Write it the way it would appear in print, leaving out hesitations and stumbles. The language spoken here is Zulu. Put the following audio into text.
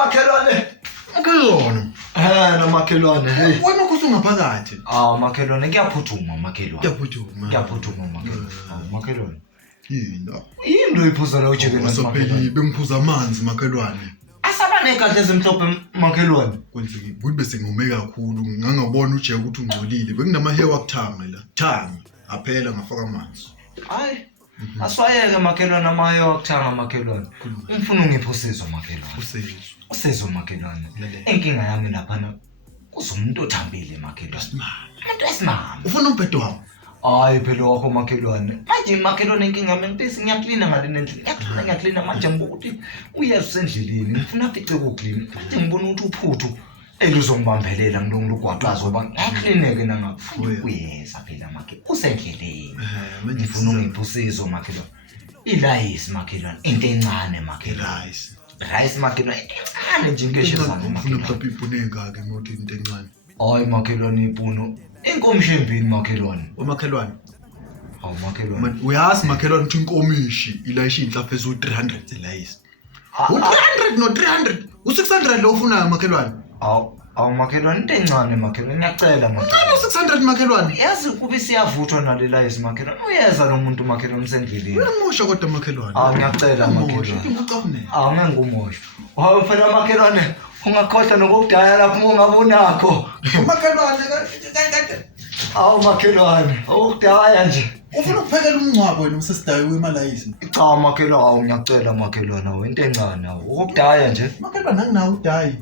makhelwane. Makhelwane. Nomakhelwane. Hey. Wena kusungaphakathi. Makhelwane kuyaphuthuma makhelwane. Kuyaphuthuma makhelwane. Makhelwane. Yini iphuza la ujike nasopheli bengiphuza amanzi makhelwane. Asabane kahle ezimhlophe makhelwane. Kwenzekile ukuthi bese ngome kakhulu ngangabona ujeke ukuthi ungcolile bekunamahewa kuthanga la. Thanga aphela ngafaka amanzi. Hayi. Aswayeke makhelwane amahewa akuthanga makhelwane. Umfuna ungipho usizo makhelwane. Usizo makhelwane. Inkinga yami lapha uzomuntu othambile makhelwane. Umuntu wesimama. Ufuna umbhedo wami? Hayi phela wakho makhelwane. Manje makhelwane inkinga ngempisi ngiyaklina ngale nendlu. Ngiyaklina manje ngibuka ukuthi uyeza endleleni. Ngifuna afice ukuklina. Manje ngibona ukuthi uphuthu elizongibambelela ngilongigwadwaza ngoba ngiyaklineke nangafuna uyeza phela makhelwane. Usendleleni. Ngifuna ungiphusizo makhelwane. Ilayisi makhelwane into encane makhelwane. Rice makhelwane encane nje ngesho zami ngifuna mhlawumbe ipune engaka emoto into encane. Hayi makhelwane ipuno. Inkomishembini makhelwane. Makhelwane. Hawu makhelwane. Uyazi makhelwane ukuthi inkomishi ilayisha inhlaphe ezo 300 elayisi. U300 no 300. U600 lo ufunayo makhelwane. Awu makhelwane into encane makhelwane ngiyacela makhelwane. 600 makhelwane. Yazi kube siyavuthwa nale layisi makhelwane. Uyeza lo muntu makhelwane usendleleni. Uyamusha kodwa makhelwane. Ngiyacela makhelwane. Ngicabane. Ngeke ngumosho. Hawu phela makhelwane. Ungakhohlwa nokudaya lapho ungabonakho. Makhelwane makhelwane. Ukudaya nje. Ufuna ukuphekela umncwabo wena usesidayi wemalayisi. Cha makhelwane ngiyacela makhelwane into encane ukudaya nje. Makhelwane anginawo udayi.